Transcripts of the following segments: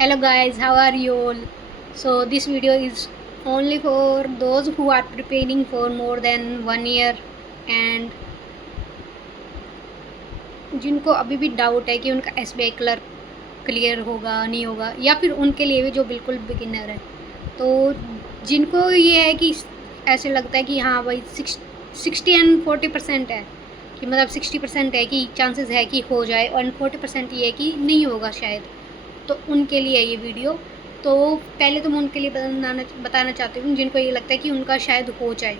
Hello guys, how are you all? So this video is only for those who are preparing for more than 1 year and जिनको अभी भी doubt है कि उनका SBI clerk clear होगा नहीं होगा, या फिर उनके लिए भी जो बिल्कुल बिगिनर है। तो जिनको ये है कि ऐसे लगता है कि हाँ भाई 60 एंड 40% है कि मतलब 60% है कि चांसेस है कि हो जाए और 40% ये है कि नहीं होगा शायद, तो उनके लिए ये वीडियो। तो पहले तो मैं उनके लिए बताना चाहती हूँ जिनको ये लगता है कि उनका शायद हो जाए।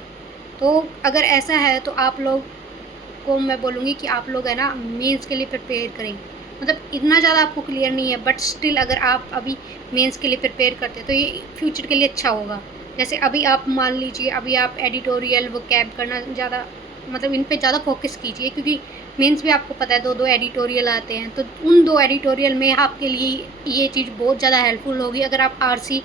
तो अगर ऐसा है तो आप लोग को मैं बोलूँगी कि आप लोग है ना मेंस के लिए प्रिपेयर करें। मतलब इतना ज़्यादा आपको क्लियर नहीं है, बट स्टिल अगर आप अभी मेंस के लिए प्रिपेयर करते हैं तो ये फ्यूचर के लिए अच्छा होगा। जैसे अभी आप मान लीजिए अभी आप एडिटोरियल वो कैब करना ज़्यादा मतलब इन पे ज़्यादा फोकस कीजिए, क्योंकि मेंस में आपको पता है 2-2 एडिटोरियल आते हैं। तो उन 2 एडिटोरियल में आपके लिए ये चीज़ बहुत ज़्यादा हेल्पफुल होगी अगर आप आरसी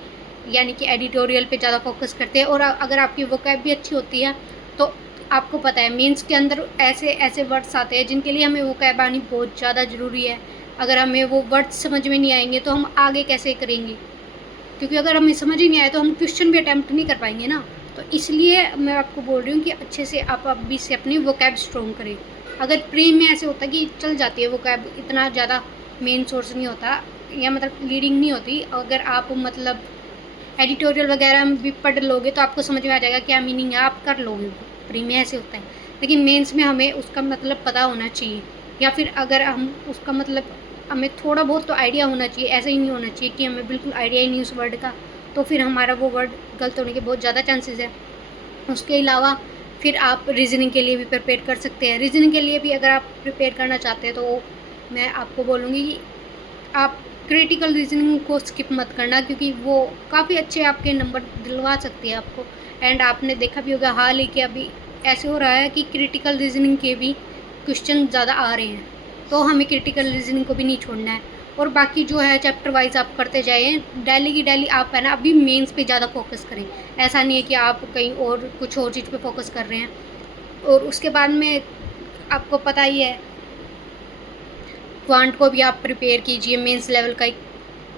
यानी कि एडिटोरियल पे ज़्यादा फोकस करते हैं। और अगर आपकी वोकैब भी अच्छी होती है तो आपको पता है मेंस के अंदर ऐसे ऐसे वर्ड्स आते हैं जिनके लिए हमें वोकैब आनी बहुत ज़्यादा ज़रूरी है। अगर हमें वो वर्ड्स समझ में नहीं आएंगे तो हम आगे कैसे करेंगे, क्योंकि अगर हमें समझ ही नहीं आए तो हम क्वेश्चन भी अटैम्प्ट नहीं कर पाएंगे ना। तो इसलिए मैं आपको बोल रही हूँ कि अच्छे से आप अभी से अपनी वोकैब स्ट्रॉन्ग करें। अगर प्री में ऐसे होता है कि चल जाती है वोकैब, इतना ज़्यादा मेन सोर्स नहीं होता या मतलब लीडिंग नहीं होती, अगर आप मतलब एडिटोरियल वगैरह में भी पढ़ लोगे तो आपको समझ में आ जाएगा क्या मीनिंग है, आप कर लोगे। प्री में ऐसे होता है, लेकिन मेंस में हमें उसका मतलब पता होना चाहिए, या फिर अगर हम उसका मतलब हमें थोड़ा बहुत तो आइडिया होना चाहिए। ऐसा ही नहीं होना चाहिए कि हमें बिल्कुल आइडिया ही नहीं उस वर्ड का, तो फिर हमारा वो वर्ड गलत होने के बहुत ज़्यादा चांसेस है। उसके अलावा फिर आप रीजनिंग के लिए भी प्रिपेयर कर सकते हैं। रीजनिंग के लिए भी अगर आप प्रिपेयर करना चाहते हैं तो मैं आपको बोलूँगी कि आप क्रिटिकल रीजनिंग को स्किप मत करना, क्योंकि वो काफ़ी अच्छे आपके नंबर दिलवा सकती है आपको। एंड आपने देखा भी होगा हाल ही के अभी ऐसे हो रहा है कि क्रिटिकल रीजनिंग के भी क्वेश्चन ज़्यादा आ रहे हैं, तो हमें क्रिटिकल रीजनिंग को भी नहीं छोड़ना है। और बाकी जो है चैप्टर वाइज आप करते जाएँ, डेली की डेली आप है ना अभी मेंस पे ज़्यादा फोकस करें। ऐसा नहीं है कि आप कहीं और कुछ और चीज़ पे फोकस कर रहे हैं। और उसके बाद में आपको पता ही है क्वांट को भी आप प्रिपेयर कीजिए मेंस लेवल का।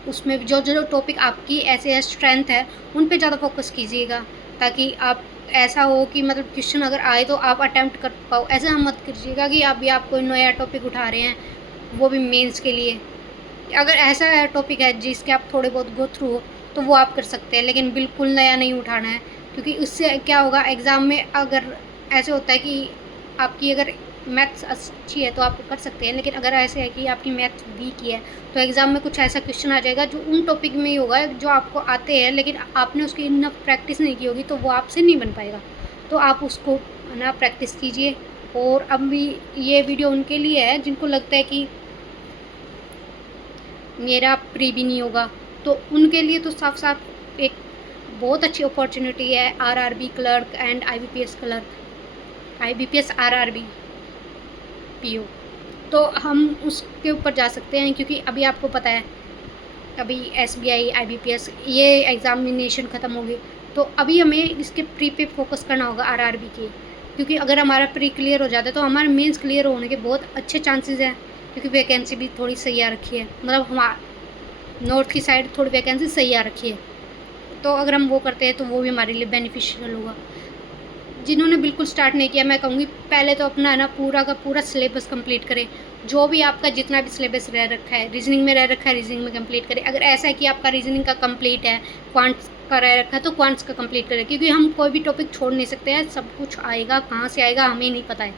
उसमें जो जो टॉपिक आपकी ऐसे स्ट्रेंथ है उन पे ज़्यादा फोकस कीजिएगा, ताकि आप ऐसा हो कि मतलब क्वेश्चन अगर आए तो आप अटैम्प्ट कर पाओ। ऐसा हम मत कीजिएगा कि अभी आप कोई नया टॉपिक उठा रहे हैं वो भी मेंस के लिए। अगर ऐसा टॉपिक है जिसके आप थोड़े बहुत गो थ्रू हो तो वो आप कर सकते हैं, लेकिन बिल्कुल नया नहीं उठाना है, क्योंकि उससे क्या होगा एग्ज़ाम में अगर ऐसे होता है कि आपकी अगर मैथ्स अच्छी है तो आप कर सकते हैं, लेकिन अगर ऐसे है कि आपकी मैथ्स वीक है तो एग्ज़ाम में कुछ ऐसा क्वेश्चन आ जाएगा जो उन टॉपिक में ही होगा जो आपको आते हैं, लेकिन आपने उसकी इनफ प्रैक्टिस नहीं की होगी तो वो आपसे नहीं बन पाएगा। तो आप उसको ना प्रैक्टिस कीजिए। और अब भी ये वीडियो उनके लिए है जिनको लगता है कि मेरा प्री भी नहीं होगा, तो उनके लिए तो साफ साफ एक बहुत अच्छी अपॉर्चुनिटी है RRB clerk and IBPS clerk, IBPS RRB PO. तो हम उसके ऊपर जा सकते हैं, क्योंकि अभी आपको पता है अभी एसबीआई आईबीपीएस ये एग्ज़ामिनेशन ख़त्म हो गई, तो अभी हमें इसके प्री पे फोकस करना होगा आरआरबी के, क्योंकि अगर हमारा प्री क्लियर हो जाता है तो हमारे मेंस क्लियर होने के बहुत अच्छे चांसेस हैं, क्योंकि वैकेंसी भी थोड़ी सही आ रखी है। मतलब हमारा नॉर्थ की साइड थोड़ी वैकेंसी सही आ रखी है, तो अगर हम वो करते हैं तो वो भी हमारे लिए बेनिफिशियल होगा। जिन्होंने बिल्कुल स्टार्ट नहीं किया मैं कहूँगी पहले तो अपना है ना पूरा का पूरा सिलेबस कंप्लीट करें। जो भी आपका जितना भी सिलेबस रह रखा है, रीजनिंग में रह रखा है रीजनिंग में कंप्लीट करें। अगर ऐसा है कि आपका रीजनिंग का कंप्लीट है, क्वांट्स का रह रखा है तो क्वांट्स का कंप्लीट करें, क्योंकि हम कोई भी टॉपिक छोड़ नहीं सकते हैं। सब कुछ आएगा, कहाँ से आएगा हमें नहीं पता है,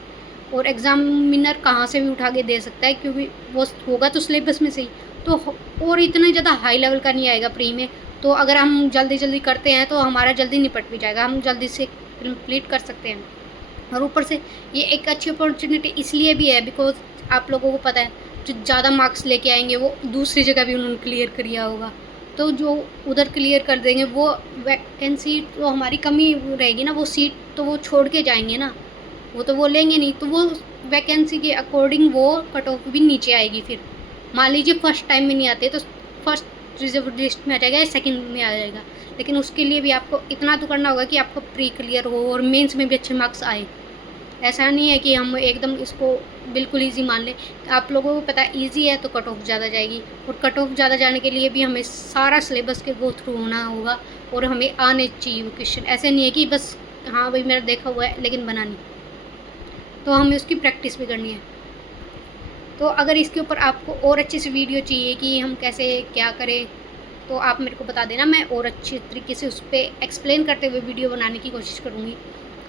और एग्जामिनर कहाँ से भी उठा के दे सकता है, क्योंकि वो होगा तो सिलेबस में से ही तो और इतना ज़्यादा हाई लेवल का नहीं आएगा प्री में। तो अगर हम जल्दी जल्दी करते हैं तो हमारा जल्दी निपट भी जाएगा, हम जल्दी से कंप्लीट कर सकते हैं। और ऊपर से ये एक अच्छी अपॉर्चुनिटी इसलिए भी है बिकॉज आप लोगों को पता है जो ज़्यादा मार्क्स लेके आएंगे वो दूसरी जगह भी उन्होंने क्लियर किया होगा, तो जो उधर क्लियर कर देंगे वो वैकेंसी तो हमारी कमी रहेगी ना, वो सीट तो वो छोड़ के जाएंगे ना, वो तो वो लेंगे नहीं, तो वो वैकेंसी के अकॉर्डिंग वो कट ऑफ भी नीचे आएगी। फिर मान लीजिए फर्स्ट टाइम में नहीं आते तो फर्स्ट रिजर्व लिस्ट में आ जाएगा या सेकंड में आ जाएगा, लेकिन उसके लिए भी आपको इतना तो करना होगा कि आपका प्री क्लियर हो और मेंस में भी अच्छे मार्क्स आए। ऐसा नहीं है कि हम एकदम इसको बिल्कुल ईज़ी मान लें। आप लोगों को पता है ईज़ी है तो कट ऑफ ज़्यादा जाएगी, और कट ऑफ ज़्यादा जाने के लिए भी हमें सारा सिलेबस के गो थ्रू होना होगा, और हमें आने चाहिए वो क्वेश्चन। ऐसे नहीं है कि बस हाँ भाई मेरा देखा हुआ है लेकिन बना नहीं, तो हमें उसकी प्रैक्टिस भी करनी है। तो अगर इसके ऊपर आपको और अच्छे से वीडियो चाहिए कि हम कैसे क्या करें, तो आप मेरे को बता देना, मैं और अच्छे तरीके से उस पे एक्सप्लेन करते हुए वीडियो बनाने की कोशिश करूँगी।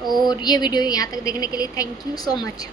और ये वीडियो यहाँ तक देखने के लिए थैंक यू सो मच।